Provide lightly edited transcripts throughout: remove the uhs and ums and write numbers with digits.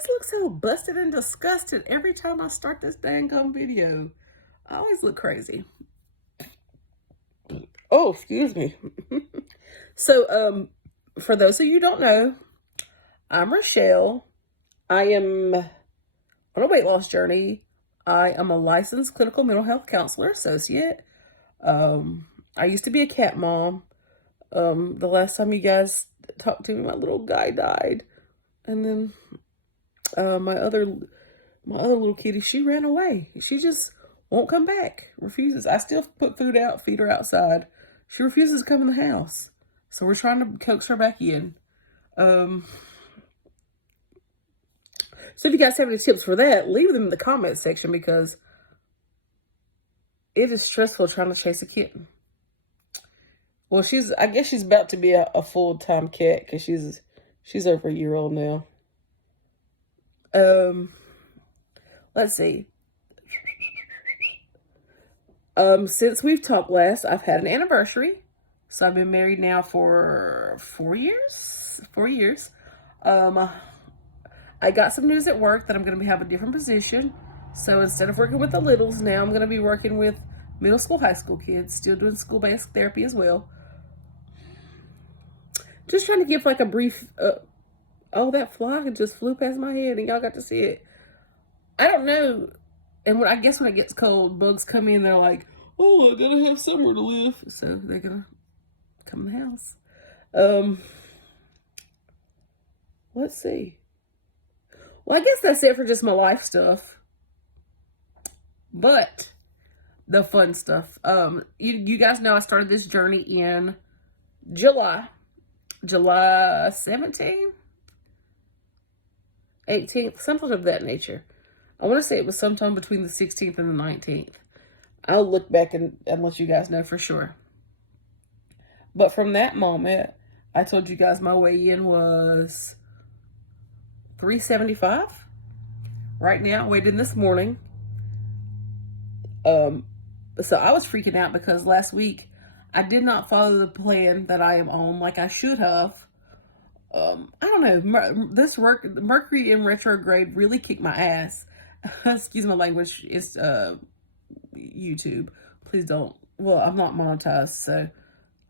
always look so busted and disgusted every time I start this dang gum video. I always look crazy. Oh, excuse me. So, for those of you who don't know, I'm Rachelle. I am on a weight loss journey. I am a licensed clinical mental health counselor associate. I used to be a cat mom. The last time you guys talked to me, my little guy died. And then my other little kitty, she ran away. She just won't come back. Refuses. I still put food out, feed her outside. She refuses to come in the house. So we're trying to coax her back in. So if you guys have any tips for that, leave them in the comment section, because it is stressful trying to chase a kitten. Well, I guess she's about to be a full-time cat, because she's over a year old now. Let's see. Since we've talked last, I've had an anniversary. So I've been married now for 4 years. 4 years. I got some news at work that I'm going to have a different position. So instead of working with the littles, now I'm going to be working with middle school, high school kids. Still doing school-based therapy as well. Just trying to give like a brief... oh, that fly just flew past my head and y'all got to see it. I don't know. And I guess when it gets cold, bugs come in. They're like, oh, I gotta have somewhere to live. So they're gonna come in the house. Let's see. Well, I guess that's it for just my life stuff. But the fun stuff. You guys know I started this journey in July 17th, 18th, something of that nature. I want to say it was sometime between the 16th and the 19th. I'll look back and let you guys know for sure. But from that moment, I told you guys my weigh-in was 375. Right now, I weighed in this morning. So I was freaking out because last week I did not follow the plan that I am on like I should have. I don't know. This Mercury in retrograde really kicked my ass. Excuse my language. It's YouTube. Please don't. Well, I'm not monetized, so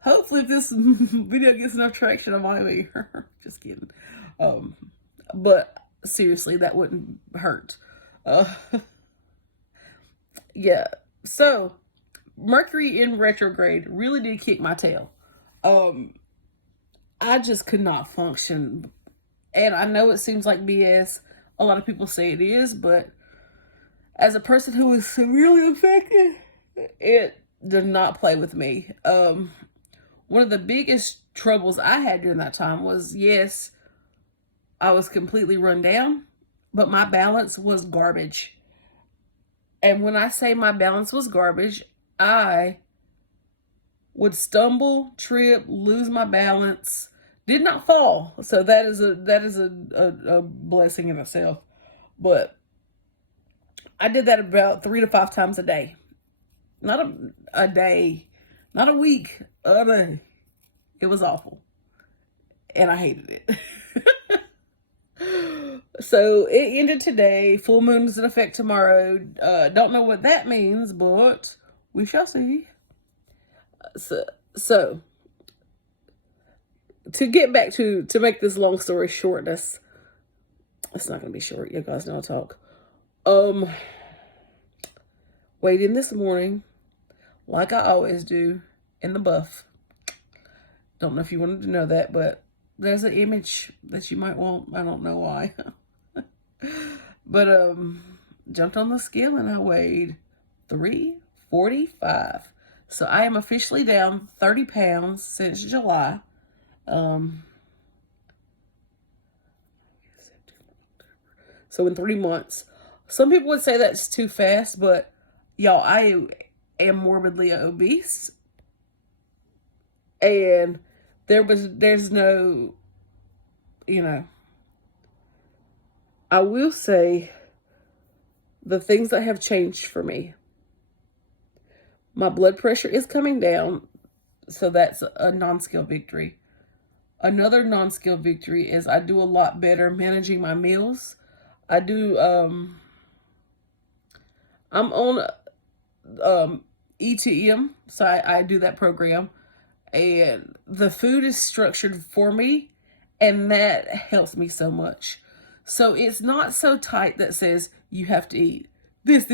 hopefully if this video gets enough traction, I might be. Just kidding. But seriously, that wouldn't hurt. Yeah. So Mercury in retrograde really did kick my tail. I just could not function. And I know it seems like BS. A lot of people say it is, but as a person who is severely affected, it did not play with me. One of the biggest troubles I had during that time was, yes, I was completely run down, but my balance was garbage. And when I say my balance was garbage, I would stumble, trip, lose my balance, did not fall. So that is a blessing in itself. But I did that about 3 to 5 times a day. Not a day, not a week, a day. It was awful. And I hated it. So it ended today. Full moon is in effect tomorrow. Don't know what that means, but we shall see. So to get back to make this long story short, it's not gonna be short. You guys know I'll talk. Weighed in this morning, like I always do, in the buff. Don't know if you wanted to know that, but there's an image that you might want. I don't know why. But jumped on the scale and I weighed 345. So I am officially down 30 pounds since July. So in 3 months. Some people would say that's too fast, but y'all, I am morbidly obese. And there's no, I will say the things that have changed for me. My blood pressure is coming down, so that's a non-scale victory. Another non-scale victory is I do a lot better managing my meals. I do, I'm on ETM, so I do that program, and the food is structured for me, and that helps me so much. So it's not so tight that says you have to eat this,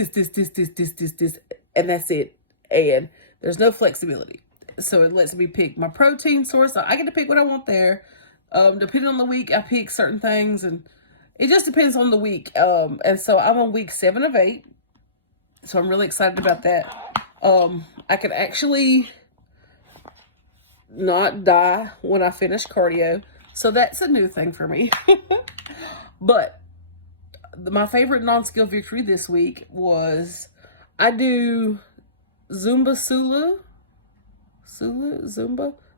and that's it. And there's no flexibility. So it lets me pick my protein source. So I get to pick what I want there. Depending on the week, I pick certain things, and it just depends on the week. And so I'm on week 7 of 8. So I'm really excited about that. I could actually not die when I finish cardio. So that's a new thing for me. But my favorite non-skill victory this week was I do Zumba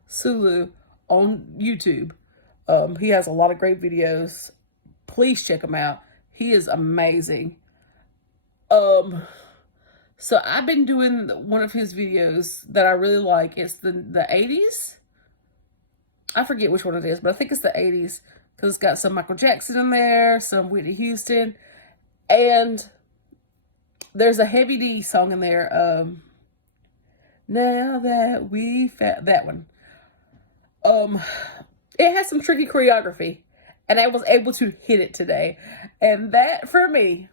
Sulu on YouTube. He has a lot of great videos. Please check him out. He is amazing. So I've been doing one of his videos that I really like. It's the 80s. I forget which one it is, but I think it's the 80s because it's got some Michael Jackson in there, some Whitney Houston, and there's a Heavy D song in there. Now that we found that one. It has some tricky choreography, and I was able to hit it today, and that for me,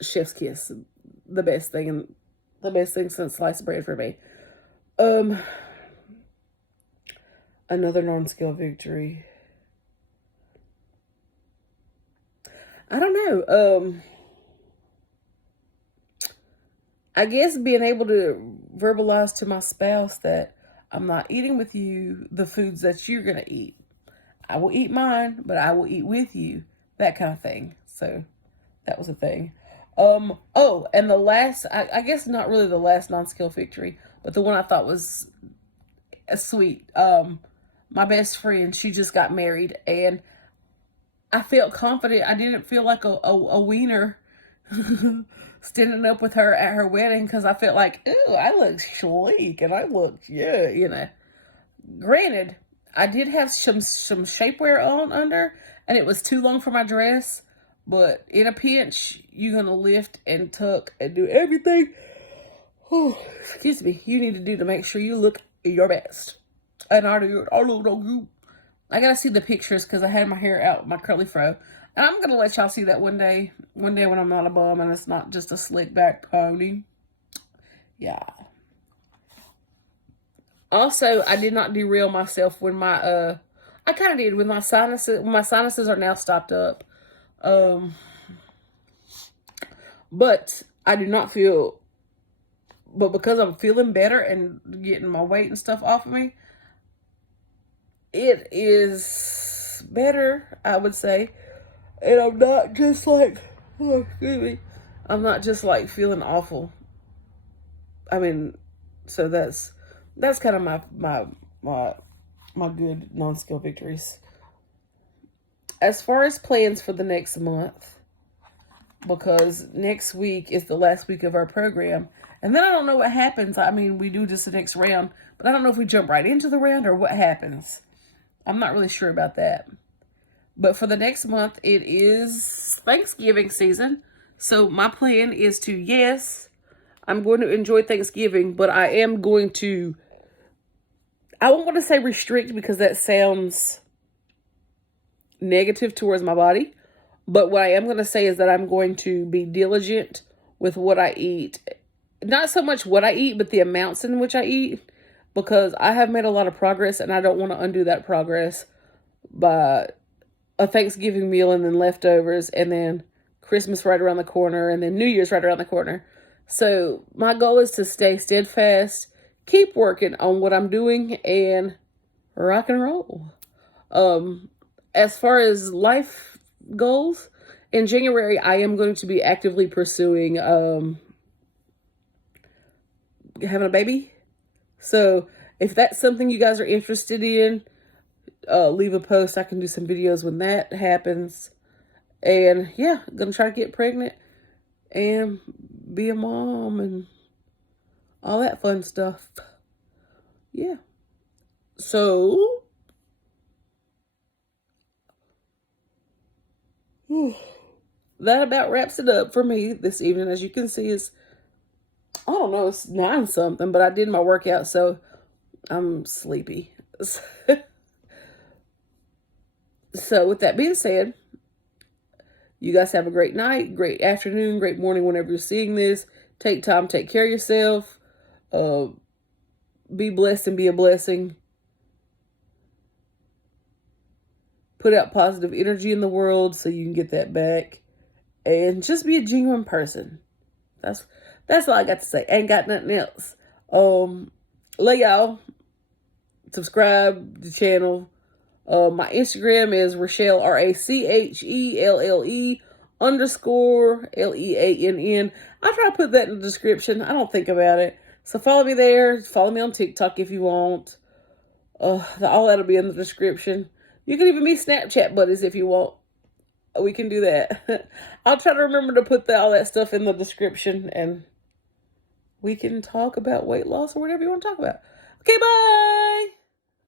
chef's kiss, the best thing since sliced bread for me. Another non-skill victory. I don't know. I guess being able to verbalize to my spouse that I'm not eating with you the foods that you're going to eat. I will eat mine, but I will eat with you. That kind of thing. So that was a thing. Oh, and the last, I guess not really the last non-skill victory, but the one I thought was sweet. My best friend, she just got married, and I felt confident. I didn't feel like a wiener standing up with her at her wedding because I felt like, ooh, I look sleek and I look, yeah, you know. Granted, I did have some shapewear on under, and it was too long for my dress, but in a pinch, you're going to lift and tuck and do everything, oh, excuse me, you need to do to make sure you look your best. And I gotta see the pictures because I had my hair out, my curly fro. And I'm gonna let y'all see that one day when I'm not a bum and it's not just a slick back pony. Yeah. Also, I did not derail myself when my I kind of did with my sinuses. My sinuses are now stopped up. But I do not feel, but because I'm feeling better and getting my weight and stuff off of me, it is better, I would say. And I'm not just like, oh, excuse me, I'm not just like feeling awful. I mean, so that's kind of my good non-skill victories. As far as plans for the next month, because next week is the last week of our program, and then I don't know what happens. I mean, we do just the next round, but I don't know if we jump right into the round or what happens. I'm not really sure about that. But for the next month, it is Thanksgiving season. So my plan is to, yes, I'm going to enjoy Thanksgiving, but I am going to, I won't want to say restrict because that sounds negative towards my body. But what I am going to say is that I'm going to be diligent with what I eat. Not so much what I eat, but the amounts in which I eat. Because I have made a lot of progress and I don't want to undo that progress by a Thanksgiving meal and then leftovers and then Christmas right around the corner and then New Year's right around the corner. So my goal is to stay steadfast, keep working on what I'm doing, and rock and roll. As far as life goals, in January, I am going to be actively pursuing having a baby. So if that's something you guys are interested in, leave a post. I can do some videos when that happens. And yeah, gonna try to get pregnant and be a mom and all that fun stuff. Yeah. So That about wraps it up for me this evening. As you can see, it's, I don't know, it's 9 something, but I did my workout, so I'm sleepy. So with that being said, you guys have a great night, great afternoon, great morning whenever you're seeing this. Take time, take care of yourself. Be blessed and be a blessing. Put out positive energy in the world so you can get that back. And just be a genuine person. That's all I got to say. Ain't got nothing else. Love y'all. Subscribe to the channel. My Instagram is Rachelle, RACHELLE _LEANN. I try to put that in the description. I don't think about it. So follow me there. Follow me on TikTok if you want. All that'll be in the description. You can even be Snapchat buddies if you want. We can do that. I'll try to remember to put all that stuff in the description, and we can talk about weight loss or whatever you want to talk about. Okay, bye.